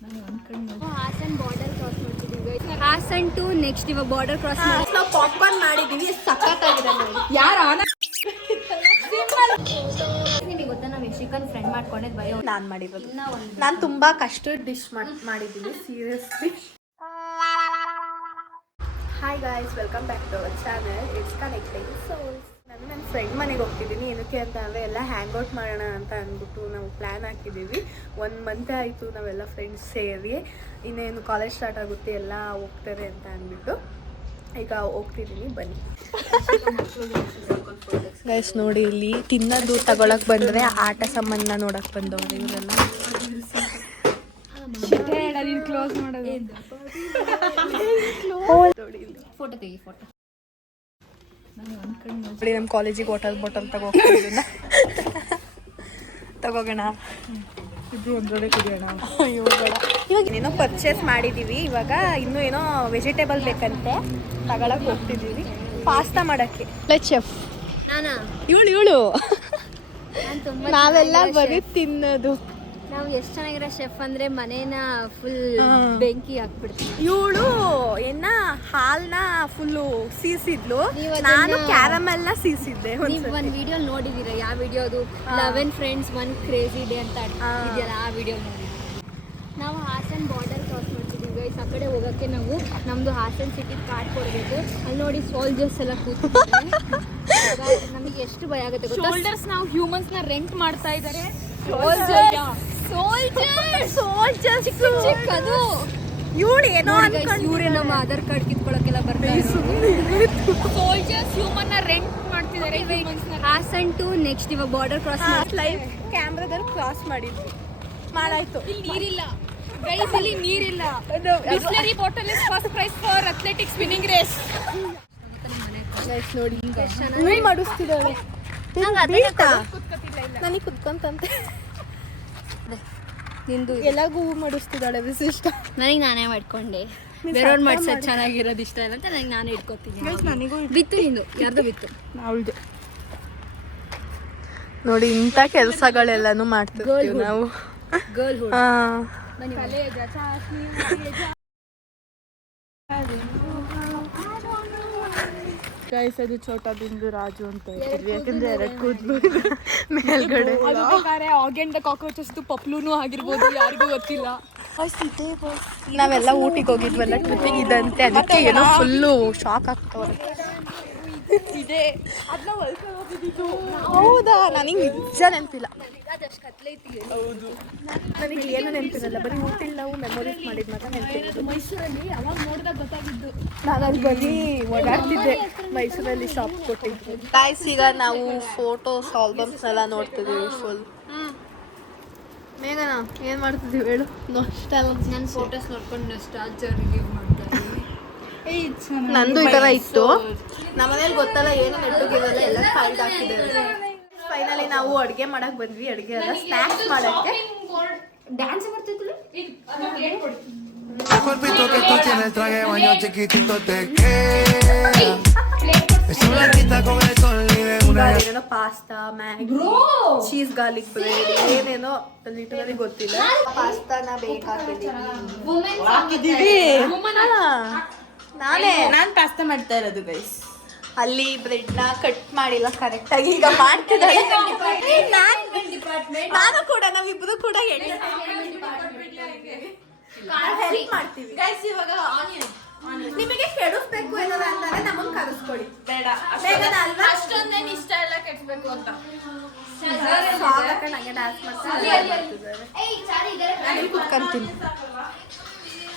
Haasan border cross ಮಾಡ್ತಿದ್ದೀವಿ. Haasan to next ಇವಾಗ border cross ಮಾಡಿ ನಾವು ಪಾಪ್ಕಾರ್ನ್ ಮಾಡಿದೀವಿ. ಸಖತ್ತಾಗಿದೆ ನೋಡಿ. ಯಾರು ನಿಮಗೆ ಗೊತ್ತಾ ನಾವು ಚಿಕನ್ ಫ್ರೆಂಡ್ ಮಾಡ್ಕೊಂಡೆ ಬಯೋ ನಾನು ಮಾಡಿರೋದು. ನಾನು ತುಂಬಾ ಕಷ್ಟದ ಡಿಶ್ ಮಾಡಿದ್ದೀನಿ seriously. Hi guys, welcome back to our channel. It's connecting souls. ನಾನು ನನ್ನ ಫ್ರೆಂಡ್ ಮನೆಗೆ ಹೋಗ್ತಿದ್ದೀನಿ. ಏನಕ್ಕೆ ಅಂತ ಅಂದರೆ ಎಲ್ಲ ಹ್ಯಾಂಗ್ ಔಟ್ ಮಾಡೋಣ ಅಂತ ಅಂದ್ಬಿಟ್ಟು ನಾವು ಪ್ಲ್ಯಾನ್ ಹಾಕಿದ್ದೀವಿ. 1 ಮಂತ್ ಆಯಿತು ನಾವೆಲ್ಲ ಫ್ರೆಂಡ್ಸ್ ಸೇರಿ. ಇನ್ನೇನು ಕಾಲೇಜ್ ಸ್ಟಾರ್ಟ್ ಆಗುತ್ತೆ, ಎಲ್ಲ ಹೋಗ್ತಾರೆ ಅಂತ ಅಂದ್ಬಿಟ್ಟು ಈಗ ಹೋಗ್ತಿದ್ದೀನಿ. ಬನ್ನಿ ಗೈಸ್, ನೋಡಿ ಇಲ್ಲಿ ತಿನ್ನೋದು ತಗೊಳಕ್ ಬಂದರೆ ಆಟ ಸಾಮಾನ ನೋಡಕ್ ಬಂದವರು ಇವರೆಲ್ಲ. ಕ್ಲೋಸ್ ಮಾಡೋದು ಫೋಟೋ ತೆಗಿ. ಫೋಟೋ ನೋಡಿ, ನಮ್ಮ ಕಾಲೇಜಿಗೆ ಬಾಟಲ್ ತಗೋಗೋಣ. ಇಬ್ರು ಒಂದ್ರೊಳಗೆ ಕುಡಿಯೋಣ. ಇವಾಗ ಏನೋ ಪರ್ಚೇಸ್ ಮಾಡಿದ್ದೀವಿ. ಇವಾಗ ಇನ್ನೂ ಏನೋ ವೆಜಿಟೇಬಲ್ ಬೇಕಂತೆ, ತಗೊಳಕ್ ಹೋಗ್ತಿದ್ದೀವಿ. ಪಾಸ್ತಾ ಮಾಡೋಕ್ಕೆ ಚೆಫ್ ಇವಳು ನಾವೆಲ್ಲ ಬರೀ ತಿನ್ನೋದು. ನಾವು ಎಷ್ಟು ಚೆನ್ನಾಗಿರೋ ಶೆಫ್ ಅಂದ್ರೆ ಮನೇನ ಫುಲ್ ಬೆಂಕಿ ಹಾಕ್ಬಿಡ್ತೀವಿ. ಇವಳು ಹಾಲ್ನ ಫುಲ್ಲು ಸೀಸಿದ್ಲು, ನಾನು ಕ್ಯಾರಮೆಲ್ನ ಸೀಸಿದ್ದೆ. ನೀವು ಒಂದು ವಿಡಿಯೋ ನೋಡಿದೀರ? ಯಾವ ವಿಡಿಯೋ ಅದು? 11 ಫ್ರೆಂಡ್ಸ್ 1 ಕ್ರೇಜಿ ಡೇ ಅಂತ ಇದೆಯಲ್ಲ, ಆ ವಿಡಿಯೋ ನೋಡಿ. ನಾವು ಹಾಸನ್ ಬಾರ್ಡರ್ ಕ್ರಾಸ್ ಮಾಡ್ತಿದ್ದೀವಿ ಗೈಸ್. ಆ ಕಡೆ ಹೋಗೋಕ್ಕೆ ನಾವು ನಮ್ಮದು ಹಾಸನ್ ಸಿಟಿ ಕಾರ್ಡ್ ಕೊಡಬೇಕು. ಅಲ್ಲಿ ನೋಡಿ ಸೋಲ್ಜರ್ಸ್ ಎಲ್ಲ ಕೂತ್ಕೊಂಡಿದ್ದಾರೆ. ನಮಗೆ ಎಷ್ಟು ಭಯ ಆಗುತ್ತೆ ಗೊತ್ತಾ? ಶೋಲ್ಡರ್ಸ್ ನಾವು ಹ್ಯೂಮನ್ಸ್ನ ರೆಂಟ್ ಮಾಡ್ತಾ ಇದ್ದಾರೆ. ಅದು ಇವಳು ಏನೋ ಇವ್ರೆ ನಮ್ಮ ಆಧಾರ್ ಕಾರ್ಡ್ ಕಿತ್ಕೊಳ್ಳೋಕೆಲ್ಲ ಬರ್ತಾರೆ. ಸೋಲ್ಜರ್ಸ್ ಹ್ಯೂಮನ್ ರೆಂಟ್ ಮಾಡ್ತಿದ್ದಾರೆ. ಹಾಸನ್ ಟು ನೆಕ್ಸ್ಟ್ ಇವಾಗ ಬಾರ್ಡರ್ ಕ್ರಾಸ್ ಲೈವ್ ಕ್ಯಾಮ್ರಾದಲ್ಲಿ ಕ್ರಾಸ್ ಮಾಡಾಯ್ತು. ಇಲ್ಲಿ ನೀರಿಲ್ಲ ಗೈಸ್, ಇಲ್ಲಿ ನೀರಿಲ್ಲ. Bisleri bottle is first prize for athletics winning race. Guys ನೋಡಿ, ಏನು ಮಾಡಿಸ್ತಿದ್ದಾಳೆ. ನನಗೆ ಕುತ್ಕೊಂತಂತೆ ನಿಂದು ಎಲ್ಲಾಗೂ ಮಾಡಿಸ್ತಿದ್ದಾಳೆ. ವಿಶಿಷ್ಟ ನನಗೆ ನಾನೇ ಮಾಡ್ಕೊಂಡೆ. ಬೇರೆಯವ್ರು ಮಾಡ್ಸೋದು ಚೆನ್ನಾಗಿರೋದು ಇಷ್ಟ ಇಲ್ಲ ಅಂತ ನನಗೆ ನಾನೇ ಇಟ್ಕೊತೀನಿ. ನನಗೂ ಬಿತ್ತು ನಿಂದು, ಯಾರ್ದು ಬಿತ್ತು? ಅವಳದು. ನೋಡಿ, ಇಂಥ ಕೆಲಸಗಳೆಲ್ಲನೂ ಮಾಡ್ತಿರ್ತೀವಿ ನಾವು. ಗರ್ಲ್ ಹುಡ್. ಗೈಸ್, ಅದು ಛೋಟಾ ಬಿಂದು ರಾಜು ಅಂತ ಹೇಳ್ತಿದ್ವಿ, ಯಾಕಂದ್ರೆ 2 ಕೂದಲು ಮೇಲ್ಗಡೆ. ಆಗೆಂಡ್ ಕಾಕ್ರೋಚಸ್ ಪಪ್ಲೂನು ಆಗಿರ್ಬೋದು, ಯಾರಿಗೂ ಗೊತ್ತಿಲ್ಲ. ನಾವೆಲ್ಲ ಊಟಿಗೆ ಹೋಗಿದ್ವಲ್ಲ ಟ್ರಿಪ್ಪಿಗೆ, ಇದಂತೆ. ಅದಕ್ಕೆ ಏನೋ ಫುಲ್ಲು ಶಾಕ್ ಆಗ್ತವ್ರೆ. ಹೌದಾ? ನನಗೆ ನಿಜ ನೆನಪಿಲ್ಲ. ಹೌದು, ನನಗೆ ಏನು ನೆನಪಿರಲ್ಲ. ಬರೀ ಊಟಿಲ್ ನಾವು ಮೆಮೊರೀಸ್ ಮಾಡಿದ್ ಮಾತ್ರ ನೆನಪಿರೋದು. ಮೈಸೂರಲ್ಲಿ ಅವಾಗ ನೋಡಿದಾಗ ಗೊತ್ತಾಗಿದ್ದು. ನಾನು ಅಲ್ಲಿ ಬರೀ ಓಡಾಡ್ತಿದ್ದೆ. ಮೈಸೂರಲ್ಲಿ ಶಾಪ್ ಕೊಟ್ಟಿದ್ದು. ಗಾಯ್ಸ್, ಈಗ ನಾವು ಫೋಟೋಸ್ ಆಲ್ಬಮ್ಸ್ ಎಲ್ಲ ನೋಡ್ತಿದ್ದೀವಿ ಫುಲ್. ಮೇಘನಾ, ಏನು ಮಾಡ್ತಿದ್ದೀವಿ ಹೇಳು? ನನ್ನ ಫೋಟೋಸ್ ನೋಡ್ಕೊಂಡು ನಾಸ್ಟಾಲ್ಜಿಯಾ ರಿಲೀವ್ ಮಾಡ್ತಾ ಇದ್ದೀನಿ. ನಂದು ಈ ಥರ ಇತ್ತು. ನಮ್ಮನೇಲಿ ಗೊತ್ತಲ್ಲ, ಏನು ನೆಟ್ಟಗಿರಲ್ಲ, ಎಲ್ಲ ಕಳ್ದು ಹಾಕಿದ್ದಾರೆ. ಫೈನಲಿ ನಾವು ಅಡುಗೆ ಮಾಡಕ್ಕೆ ಬಂದ್ವಿ. ಅಡುಗೆ ಎಲ್ಲ ಸ್ನ್ಯಾಕ್ಸ್ ಮಾಡೋಕ್ಕೆ. Dance ಮಾಡ್ತಿದ್ಲು. Corpito que tú tienes, traje baño chiquitito te queda. Es una quita con el sol y de una. ಏನೇನೋ pasta, Maggi, cheese garlic bread, ಏನೇನೋ ಲಿಟರಲಿ ಗೊತ್ತಿಲ್ಲ. ಪಾಸ್ತಾನ ಹಾಕಿದ್ದೀವಿ. ನಾನು ಪಾಸ್ತಾ ಮಾಡ್ತಾ ಇರೋದು ಗೈಸ್. ಅಲ್ಲಿ ಬ್ರೆಡ್ನ ಕಟ್ ಮಾಡಿಲ್ಲ ಕರೆಕ್ಟಾಗಿ. ಈಗ ಮಾಡ್ತಿದ್ದಾಳೆ. ನಾನು ಕೂಡ, ನಾವಿಬ್ರು ಕೂಡ ಹೆಲ್ಪ್ ಮಾಡ್ತೀವಿ ಗೈಸ್. ಇವಾಗ ನಿಮಗೆ ಕೆಡಿಸ್ಬೇಕು ಏನಾರ ಅಂತಾನೆ ನಮಗೆ ಕರೆಸ್ಕೊಡಿ. ಬೇಡ, ಅಷ್ಟೊಂದೇನು ಇಷ್ಟ ಎಲ್ಲ ಕೆಟ್ಟಬೇಕು ಅಂತ. ನಂಗೆ ಡ್ಯಾನ್ಸ್ ಮಾಡ್ತಾರೆ, ನಾನು ಕುತ್ಕೊಂತೀನಿ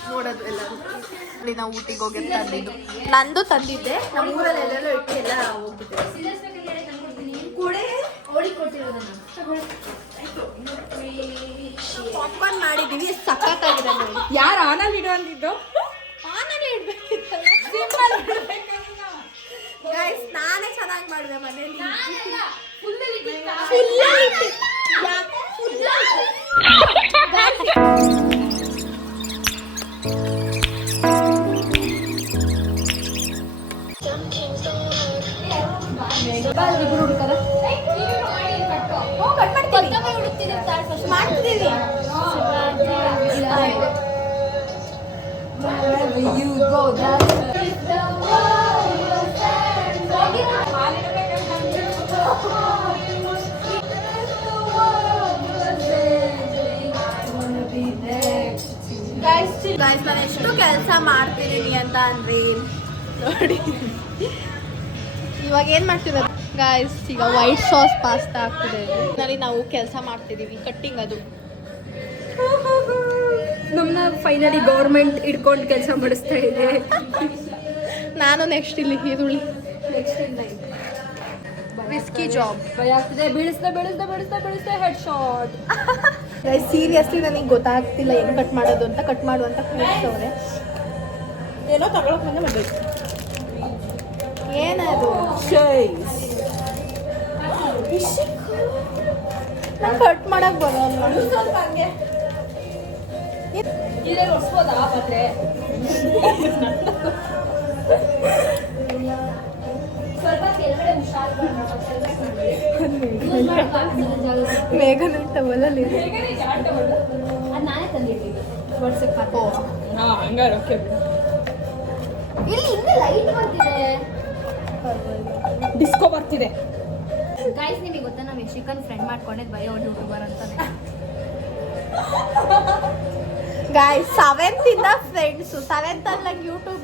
ನೋಡೋದು ಎಲ್ಲರೂ. ನಾವು ಊಟಿಗೆ ಹೋಗಿ ತಂದಿದ್ದು, ನಂದು ತಂದಿದ್ದೆ. ನಮ್ಮ ಊರಲ್ಲಿ ಎಲ್ಲೆಲ್ಲೋ ಇಟ್ಟು ಎಲ್ಲ ಹೋಗ್ಬಿಟ್ಟಿದೆ. ಪಾಪ್ಕಾರ್ನ್ ಮಾಡಿದ್ದೀವಿ. ಸಖತ್ತಾಗಿದೆ ನೋಡಿ. ಯಾರು ಆನಲ್ಲಿ ಇಡು ಅಂದಿದ್ದು? ಆನಲ್ಲಿ ಇಡ್ಬೇಕಿತ್ತಲ್ಲ. ಗೈಸ್, ನಾನೇ ಚೆನ್ನಾಗಿ ಮಾಡಿದೆ ಮನೇಲಿ. ಮಾಡ್ತೀವಿ. ಗೈಸ್ ನಾನು ಎಷ್ಟು ಕೆಲಸ ಮಾಡ್ತಿದ್ದೀನಿ ಅಂತ ಅಂದ್ರಿ ನೋಡಿ. ಇವಾಗ ಏನು ಮಾಡ್ತಿರೋದು ಗೈಸ್? ಈಗ ವೈಟ್ ಸಾಸ್ ಪಾಸ್ತಾ ಆಗ್ತಿದೆ. ಇದರಲ್ಲಿ ನಾವು ಕೆಲಸ ಮಾಡ್ತಿದ್ದೀವಿ, ಕಟ್ಟಿಂಗ್ ಅದು. ನಮ್ಮನ್ನ ಫೈನಲಿ ಗೌರ್ಮೆಂಟ್ ಹಿಡ್ಕೊಂಡು ಕೆಲಸ ಮಾಡಿಸ್ತಾ ಇದೆ. ನಾನು ನೆಕ್ಸ್ಟ್ ಇಲ್ಲಿ ಈರುಳ್ಳಿ ನೆಕ್ಸ್ಟ್ ರಿಸ್ಕಿ ಜಾಬ್. ಭಯ ಆಗ್ತಿದೆ. ಬೀಳಿಸ್ದೆ ಹೆಡ್ ಶಾಟ್. ಗೈಸ್ ಸೀರಿಯಸ್ಲಿ ನನಗೆ ಗೊತ್ತಾಗ್ತಿಲ್ಲ ಹೆಂಗೆ ಕಟ್ ಮಾಡೋದು ಅಂತ. ಕಟ್ ಮಾಡುವಂತ ಕೂರಿಸ್ತವ್ರೆ. ಏನೋ ತಗೊಳಕ್ ಮುಂದೆ ಮಾಡಬೇಕು. ಏನದು? ನಾನು ಕಟ್ ಮಾಡಕ್ ಬರೋಲ್ಲ. ಮೇಘನ ಟವಲಲ್ಲಿ ನಾನೇ ತಂದಿಟ್ಟಿದ್ದೆ ಇಲ್ಲಿ ಹಿಂದೆ ಲೈಟ್ ಬರ್ತಿದೆ. ಡಿಸ್ಕೋ ಬರ್ತಿದೆ. ಗೈಸ್ ನಿಮಗೆ ಗೊತ್ತಾ ನಾವು ಯಶಿಕನ್ ಫ್ರೆಂಡ್ ಮಾಡ್ಕೊಂಡಿದ್ದು ಬರೀ ಅವ್ರು ಯೂಟ್ಯೂಬರ್ ಅಂತಾನೆ. ಗಾಯ್ಸ್ 7th ಇಂದ ಫ್ರೆಂಡ್ಸು. 7th ಅಲ್ಲ ಯೂಟ್ಯೂಬ್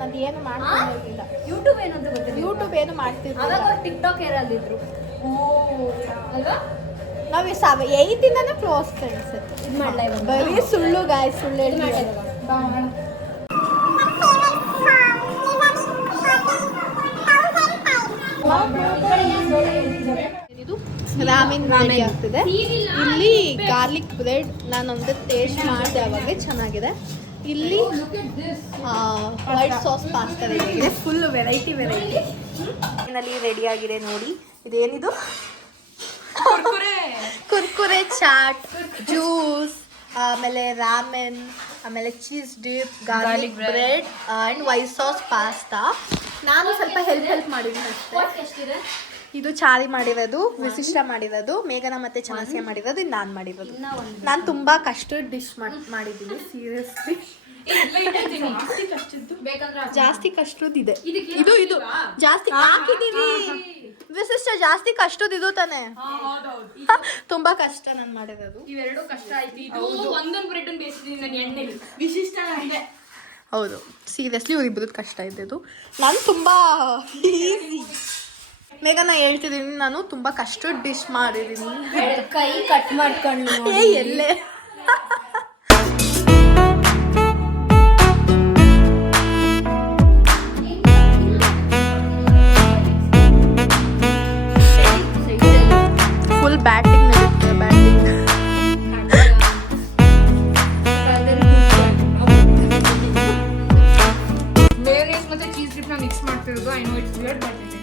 ನಾನು ಏನು ಮಾಡ್ತಿರ್ಲಿಲ್ಲ. ಯೂಟ್ಯೂಬ್ ಏನು ಅಂತ ಗೊತ್ತಿಲ್ಲ. ಯೂಟ್ಯೂಬ್ ಏನು ಮಾಡ್ತಿರ್ಲಿಲ್ಲ. ಅವಾಗ ಅವ್ರು ಟಿಕ್ಟಾಕ್ ಏರಲ್ಲಿದ್ರು ಅಲ್ವಾ? ನಾವು 8th ಇಂದಾನೆ ಕ್ಲೋಸ್ ಫ್ರೆಂಡ್ಸ್. ಇದು ಮಾಡ್ಲಾ ಇವಾಗ? ಬರೀ ಸುಳ್ಳು ಗಾಯ್ಸ್, ಸುಳ್ಳು ಇದು ಮಾಡ್ಲಾ ಹೇಳ್ತೀವಿ. ಇವಾಗ? ಇದು ರಾಮೆನ್ ರೆಡಿ ಆಗ್ತಿದೆ. ಇಲ್ಲಿ ಗಾರ್ಲಿಕ್ ಬ್ರೆಡ್ ನಾನೊಂದು ಟೇಸ್ಟ್ ಮಾಡಿದೆ, ಅವಾಗ ಚೆನ್ನಾಗಿದೆ. ಇಲ್ಲಿ ವೈಟ್ ಸಾಸ್ ಪಾಸ್ತಾ ರೆಡಿ ಆಗಿದೆ. ಫುಲ್ ವೆರೈಟಿ ನಲ್ಲಿ ರೆಡಿ ಆಗಿದೆ ನೋಡಿ. ಇದೇನಿದು? ಕುರ್ಕುರೆ ಚಾಟ್, ಜ್ಯೂಸ್, ಆಮೇಲೆ ರಾಮೆನ್, ಆಮೇಲೆ cheese dip, garlic bread and white sauce pasta. ನಾನು ಸ್ವಲ್ಪ ಹೆಲ್ಪ್ ಮಾಡಿದ್ದೀನಿ ಅಷ್ಟೇ. ಇದು ಚಾರಿ ಮಾಡಿರೋದು, ವಿಶಿಷ್ಟ ಮಾಡಿರೋದು, ಮೇಘನ ಮತ್ತೆ ಚನಸ್ಯ ಮಾಡಿರೋದು, ಇದು ನಾನು ಮಾಡಿರೋದು. ನಾನು ತುಂಬಾ ಕಷ್ಟದ ಡಿಶ್ ಮಾಡಿದ್ದೀನಿ ಸೀರಿಯಸ್ಲಿ. ಜಾಸ್ತಿ ಕಷ್ಟದಿದೆ. ಇದು ಜಾಸ್ತಿ ಹಾಕಿದೀನಿ. ವಿಶಿಷ್ಟ ಜಾಸ್ತಿ ಕಷ್ಟದ ಇದು ತಾನೆ. ತುಂಬಾ ಕಷ್ಟ ನಾನು ಮಾಡಿರೋದು. ಇವೆರಡು ಕಷ್ಟ ಆಯ್ತು. ಇದು ಒಂದೊಂದು ಬ್ರೆಡ್ ಬೇಯಿಸಿದೀನಿ ನಾನು ಎಣ್ಣೆಲಿ. ವಿಶಿಷ್ಟ ಅಂದ್ರೆ ಹೌದು, ಸೀರಿಯಸ್ಲಿ ಇವ್ರಿಬ್ರದ್ದು ಕಷ್ಟ ಇದ್ದಿದ್ದು. ನಾನು ತುಂಬಾ ಈಸಿ. ಮೇಘನ ಹೇಳ್ತಿದ್ದೀನಿ, ನಾನು ತುಂಬಾ ಕಷ್ಟದ ಡಿಶ್ ಮಾಡಿದ್ದೀನಿ. ಕೈ ಕಟ್ ಮಾಡ್ಕೊಂಡು ಎಲ್ಲೇ ಫುಲ್ ಬ್ಯಾಟಿಂಗ್ ನಡೀತೆ. ಮೇಯೋನೇಸ್ ಮತ್ತೆ ಚೀಸ್ ಡಿಪ್ ನ ಮಿಕ್ಸ್ ಮಾಡ್ತಿರೋದು. I know it's weird but it is.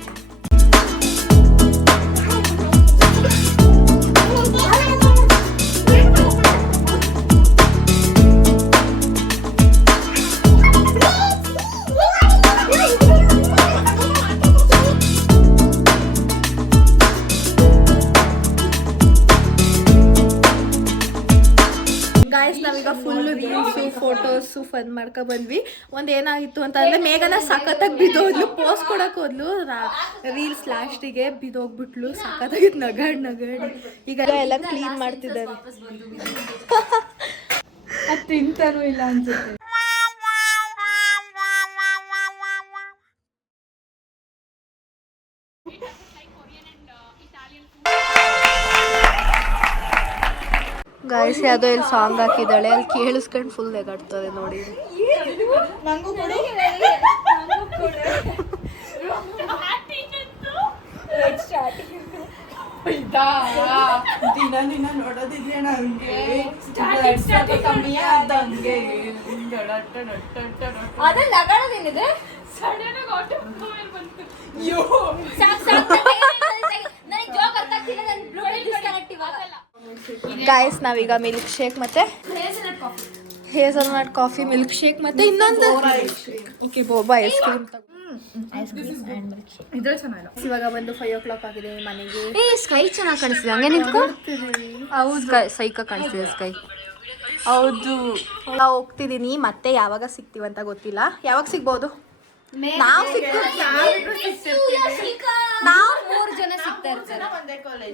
Guys ನಾವೀಗ ಫುಲ್ ರೀಲ್ಸು ಫೋಟೋಸು ಫನ್ ಮಾಡ್ಕೊ ಬಂದ್ವಿ. ಒಂದು ಏನಾಗಿತ್ತು ಅಂತ ಅಂದರೆ ಮೇಘನ ಸಖತ್ತಾಗಿ ಬಿದ್ದೋದ್ಲು. ಪೋಸ್ ಕೊಡಕ್ಕೆ ಹೋದ್ಲು, ರೀಲ್ಸ್ ಲಾಸ್ಟಿಗೆ ಬಿದ್ದೋಗ್ಬಿಟ್ಲು. ಸಖತ್ತಾಗಿತ್ತು ನಗಾಡಿ. ಈಗ ಎಲ್ಲ ಕ್ಲೀನ್ ಮಾಡ್ತಿದ್ದಾರೆ. ಅದು ತಿಂತಾನೂ ಇಲ್ಲ ಅನ್ಸುತ್ತೆ. ಗಾಯ್ಸ್ ಯಾವುದೋ ಇಲ್ಲಿ ಸಾಂಗ್ ಹಾಕಿದ್ದಾಳೆ, ಅಲ್ಲಿ ಕೇಳಿಸ್ಕೊಂಡು ಫುಲ್ ನೆಗಾಡ್ತಾರೆ ನೋಡಿ. ದಿನ ನೋಡೋದಿದ್ಯ ನಂಗೆ ಕಮ್ಮಿ ಆದಂಗೆ. ಅದೇ ನಗಾಡೋದೇನಿದೆ? ಸಡನ್ ಆಗಿ ಆಟೋ ಬಂತು. ನನಗೆ ಜೋಕ್ ಅರ್ಥ ಆಗ್ತಿಲ್ಲ. ನನ್ನ ಬ್ಲೂಟೂತ್ ಡಿಸ್ಕನೆಕ್ಟ್ ಇವಾಗ. ಗಾಯ್ಸ್ ನಾವೀಗ ಮಿಲ್ಕ್ ಶೇಕ್ ಮತ್ತೆ ಹೇಸಲ್ನಟ್ ಕಾಫಿ, ಮಿಲ್ಕ್ ಶೇಕ್ ಮತ್ತೆ ಇನ್ನೊಂದು ಓಕೆ ಬೋಬಾ ಐಸ್ ಕ್ರೀಮ್ ಇದ್ರೆ ಚೆನ್ನಾಗಿಲ್ಲ. ಇವಾಗ ಬಂದು 5 o'clock ಆಗಿದೆ ಮನೆಗೆ. ಸ್ಕೈ ಚೆನ್ನಾಗಿ ಕಾಣಿಸ್ತಿದೆ. ಹಂಗೆ ನಿಂತ್ಕೊ. ಹೌದು ಸೈಕ ಕಾಣಿಸ್ತಿದೆ ಸ್ಕೈ. ಹೌದು ನಾವು ಹೋಗ್ತಿದ್ದೀನಿ, ಮತ್ತೆ ಯಾವಾಗ ಸಿಗ್ತೀವಂತ ಗೊತ್ತಿಲ್ಲ. ಯಾವಾಗ ಸಿಗ್ಬೋದು? ನಾವು ನಾವು 3 ಜನ ಸಿಗ್ತಾ ಇರ್ತಾರೆ.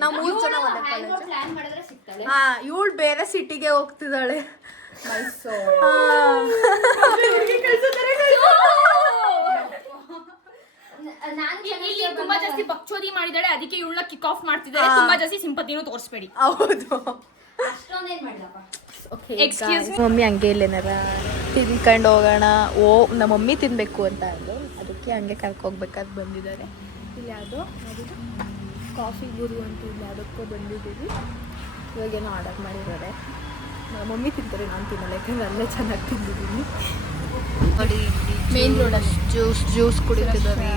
ನಾವು 3 ಜನ ಒಂದೇ ಕಾಲೇಜ್. ಪ್ಲಾನ್ ಮಾಡಿದ್ರೆ ಸಿಗ್ತಾಳೆ. ಹಾ, ಇವಳು ಬೇರೆ ಸಿಟಿಗೆ ಹೋಗ್ತಿದ್ದಾಳೆ. ನಾನು ಇಲ್ಲಿ ತುಂಬಾ ಜಾಸ್ತಿ ಬಕ್ಚೋದಿ ಮಾಡಿದಾಳೆ, ಅದಕ್ಕೆ ಇವಳ ಕಿಕ್ ಆಫ್ ಮಾಡ್ತಿದ್ದಾರೆ. ತುಂಬಾ ಜಾಸ್ತಿ ಸಿಂಪತಿನೂ ತೋರಿಸ್ಬೇಡಿ. ಹೌದು. ಅಷ್ಟೊಂದೇನ್ ಮಾಡ್ಲಪ್ಪ. Excuse me. ಮಮ್ಮಿ ಹಂಗೆ ಇಲ್ಲೇನಾರ ತಿನ್ಕೊಂಡು ಹೋಗೋಣ. ನಮ್ಮ ಮಮ್ಮಿ ತಿನ್ಬೇಕು ಅಂತ ಅಂದ್ರು, ಅದಕ್ಕೆ ಹಂಗೆ ಕರ್ಕೋಗ್ಬೇಕಾದ್ ಬಂದಿದ್ದಾರೆ. ಇಲ್ಲಿ ಯಾವುದೋ ಕಾಫಿ ಗುರು ಅಂತ ಇಲ್ಲಿ ಯಾವುದಕ್ಕೋ ಬಂದಿದ್ದೀವಿ. ಇವಾಗೇನೋ ಆರ್ಡರ್ ಮಾಡಿದ್ದಾರೆ. ಮಮ್ಮಿ ತಿಂತಾರೆ, ನಾನು ತಿನ್ನಲ್ಲ, ಯಾಕಂದ್ರೆ ಅಲ್ಲೇ ಚೆನ್ನಾಗಿ ತಿಂದಿದ್ದೀನಿ. ಮೇನ್ ರೋಡಲ್ಲಿ ಜ್ಯೂಸ್ ಕುಡಿತಿದ್ದಾರೆ.